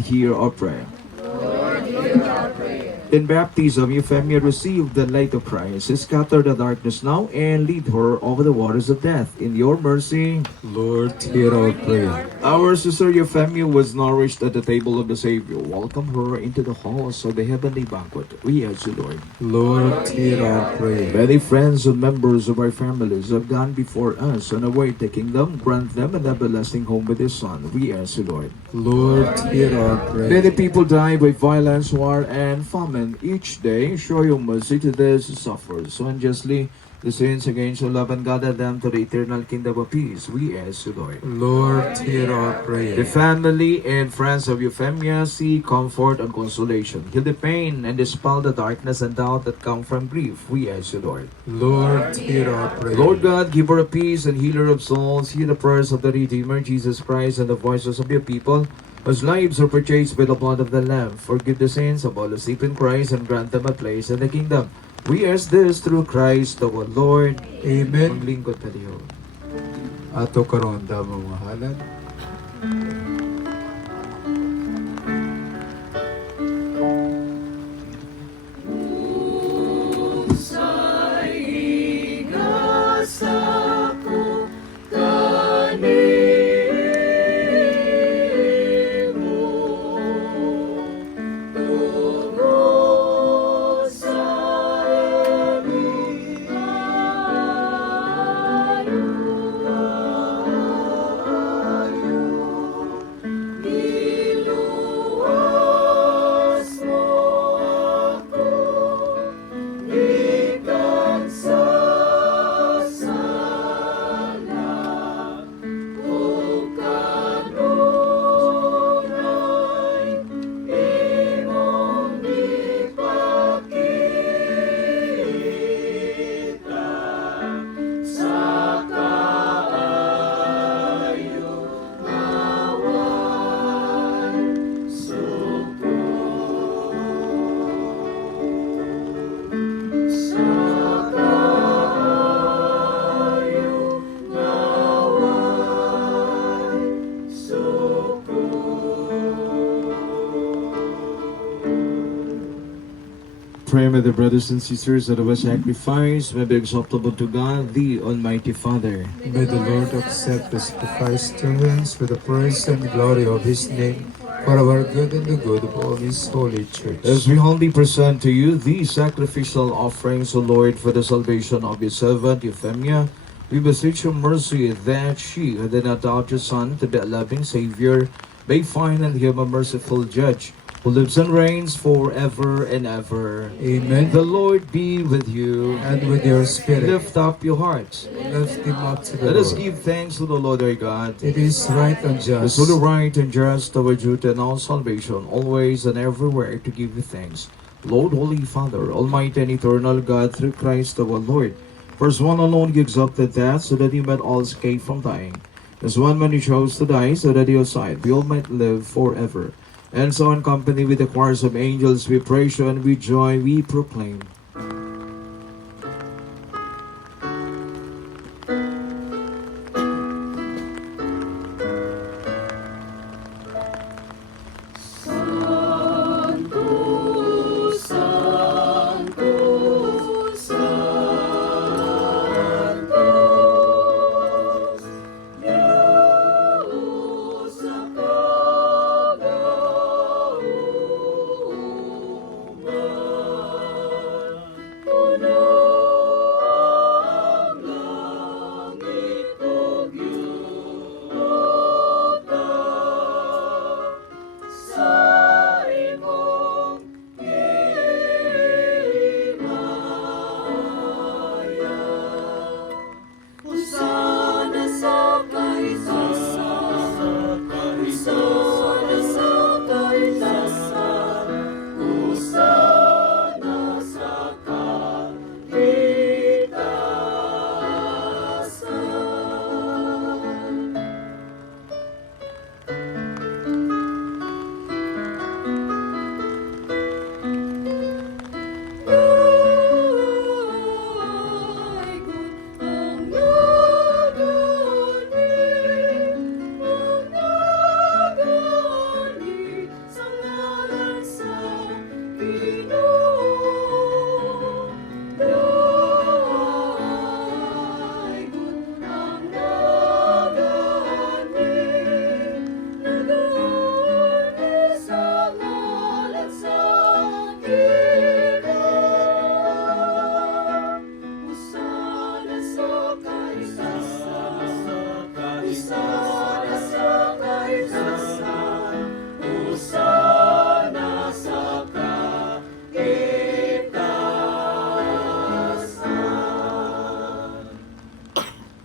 Hear our prayer. In baptism, Euphemia received the light of Christ. Scatter the darkness now and lead her over the waters of death. In your mercy, Lord, hear our prayer. our sister Euphemia was nourished at the table of the Savior. Welcome her into the halls of the heavenly banquet. We ask you, Lord. Lord, hear our prayer. Many friends and members of our families have gone before us and await the kingdom. Grant them an everlasting home with His Son. We ask you, Lord. Lord, hear our prayer. Many people die by violence, war, and famine each day. Show your mercy to those who suffer so unjustly. The sins against your love and gather them to the eternal kingdom of peace. We ask you, Lord. Lord, hear our prayer. The family and friends of Euphemia seek comfort and consolation. Heal the pain and dispel the darkness and doubt that come from grief. We ask you, Lord. Lord, hear our prayer. Lord God, giver of peace and healer of souls, hear the prayers of the Redeemer, Jesus Christ, and the voices of your people, whose lives are purchased by the blood of the Lamb. Forgive the sins of all who sleep in Christ and grant them a place in the kingdom. We ask this through Christ our Lord. Amen. Maglingkod tayo. Ato karon damang mahalan. Pray, my dear brothers and sisters, that our sacrifice may be acceptable to God, the Almighty Father. May the Lord accept the sacrifice to hands for the praise and glory of His name, for our good and the good of all His holy church. As we humbly present to you these sacrificial offerings, O Lord, for the salvation of your servant Euphemia, we beseech your mercy that she, who did not doubt your Son to be a loving Savior, may find in Him a merciful Judge, who lives and reigns forever and ever. Amen. The Lord be with you. And with your spirit, Lift up your hearts. lift him up to the Let us Lord. give thanks to the Lord our God. It is right and It's just. only right and just, our duty and our salvation, always and everywhere to give you thanks. Lord, Holy Father, Almighty and Eternal God, through Christ our Lord, first one alone you exalted death, so that you might all escape from dying. As one man you chose to die, so that your side we all might live forever. And so in company with the choirs of angels, we praise you and with joy we proclaim.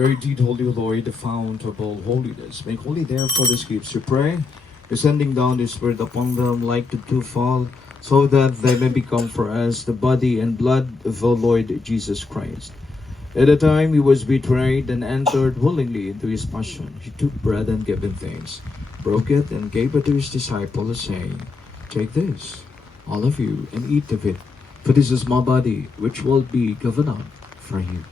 You are indeed holy, Lord, the fount of all holiness. Make holy therefore the gifts you pray, descending down the Spirit upon them like the dewfall, so that they may become for us the body and blood of the Lord Jesus Christ. At the time he was betrayed and entered willingly into his passion, he took bread and giving thanks, broke it and gave it to his disciples, saying, Take this, all of you, and eat of it, for this is my body, which will be given up for you.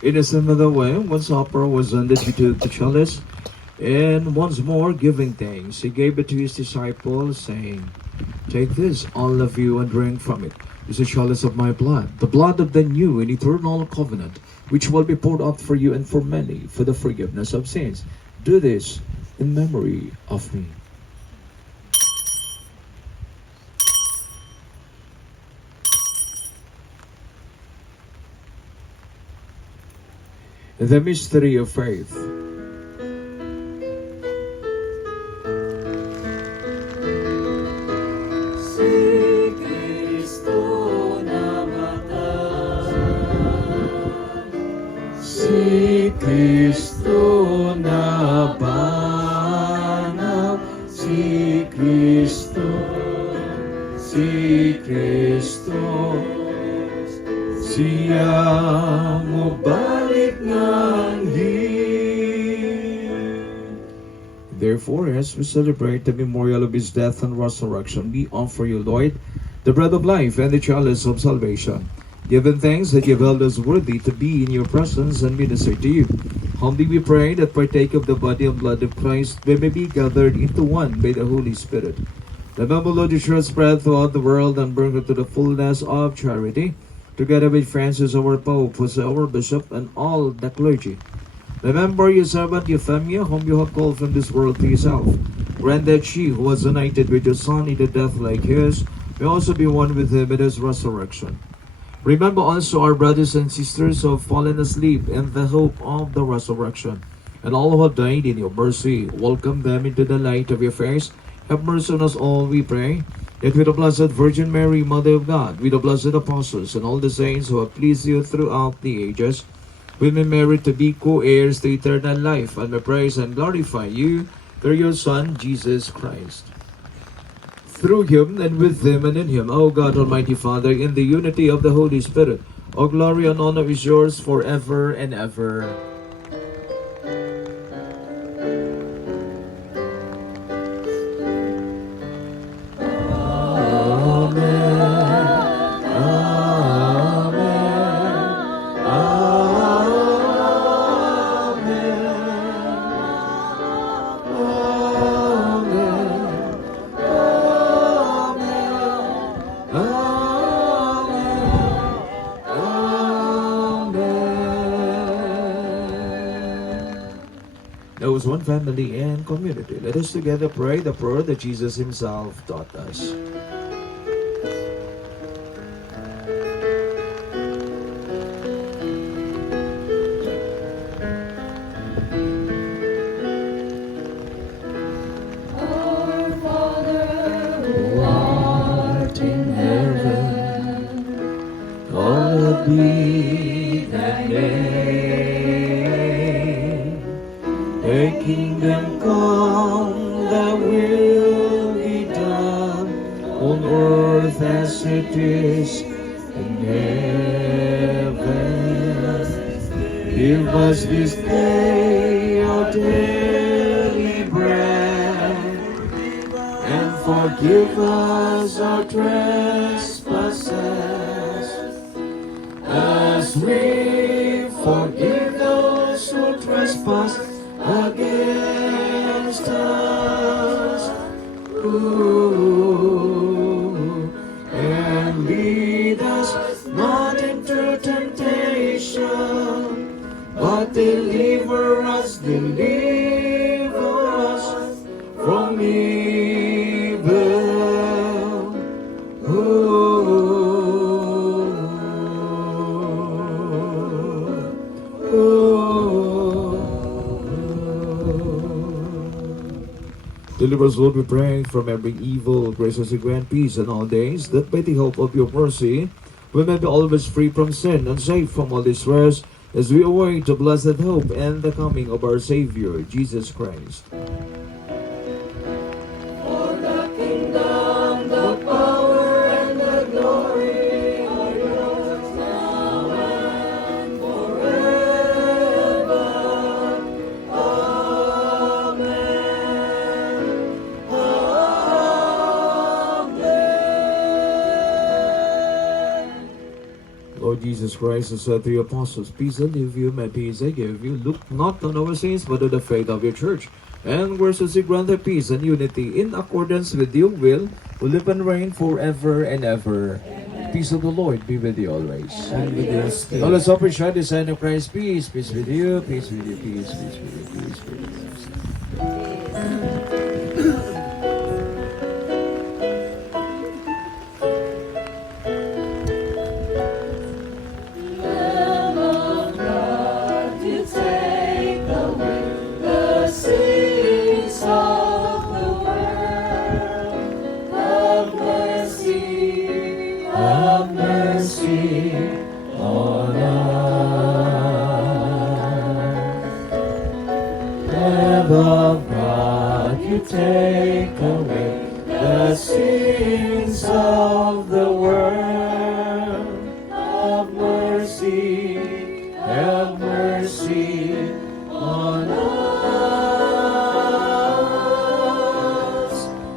In a similar way, when supper was ended, he took the chalice, and once more giving thanks, he gave it to his disciples, saying, Take this, all of you, and drink from it. This is the chalice of my blood, the blood of the new and eternal covenant, which will be poured out for you and for many for the forgiveness of sins. Do this in memory of me. The mystery of faith. Si Kristo na banal, si Kristo, siya mo balik ng Therefore, as we celebrate the memorial of his death and resurrection, we offer you, Lord, the bread of life and the chalice of salvation. Giving thanks that you have held us worthy to be in your presence and minister to you. Humbly we pray that partake of the body and blood of Christ, we may be gathered into one by the Holy Spirit. Remember, Lord, you shall spread throughout the world and bring it to the fullness of charity, together with Francis, our Pope, Jose, our Bishop, and all the clergy. Remember your servant Euphemia, whom you have called from this world to yourself. Grant that she, who was united with your Son in a death like his, may also be one with him in his resurrection. Remember also our brothers and sisters who have fallen asleep in the hope of the resurrection, and all who have died in your mercy. Welcome them into the light of your face. Have mercy on us all, we pray, that with the Blessed Virgin Mary, Mother of God, with the blessed apostles and all the saints who have pleased you throughout the ages, we may merit to be co-heirs to eternal life, and may praise and glorify you through your Son, Jesus Christ. Through him, and with him, and in him, O God, Almighty Father, in the unity of the Holy Spirit, all glory and honor is yours forever and ever. There was one family and community. Let us together pray the prayer that Jesus himself taught us. Our Father, who art in heaven, Hallowed be thy name. Thy kingdom come, thy will be done, on earth as it is in heaven. Give us this day our daily bread, and forgive us our trespasses, as we forgive those who trespass against us. And lead us not into temptation, but deliver us from evil. Deliver us, Lord, we pray, from every evil. Graciously grant peace in all days, that by the help of your mercy, we may be always free from sin and safe from all distress, as we await the blessed hope and the coming of our Savior, Jesus Christ. For the kingdom, the power, and the glory are yours now and forever. Amen. Amen. Lord Jesus Christ has said to the apostles, peace I leave you, my peace I give you. Look not on our sins, but on the faith of your church. And graciously grant the peace and unity in accordance with your will, who live and reign forever and ever. Peace of the Lord be with you always. And with your spirit. Now let's appreciate the sign of Christ. Peace, peace with you, peace with you, peace, peace with you, peace with you. Lamb of God, you take away the sins of the world. Have mercy on us. Lamb of God, you take away the sins of the world. Have mercy on us.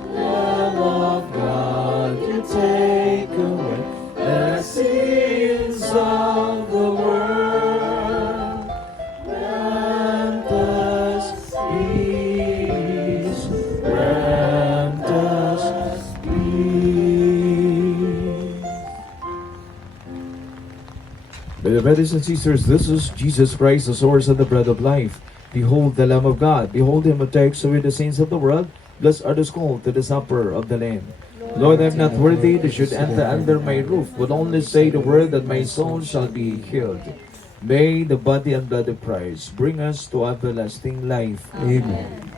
Lamb of God, you take away the sins of the world. Grant us peace, grant us peace. Beloved brothers and sisters, this is Jesus Christ, the source and the bread of life. Behold the Lamb of God. Behold him who takes away the sins of the world. Blessed are those called to the supper of the Lamb. Lord, I am not worthy that you should enter under my roof, but only say the word that my soul shall be healed. May the body and blood of Christ bring us to everlasting life. Amen.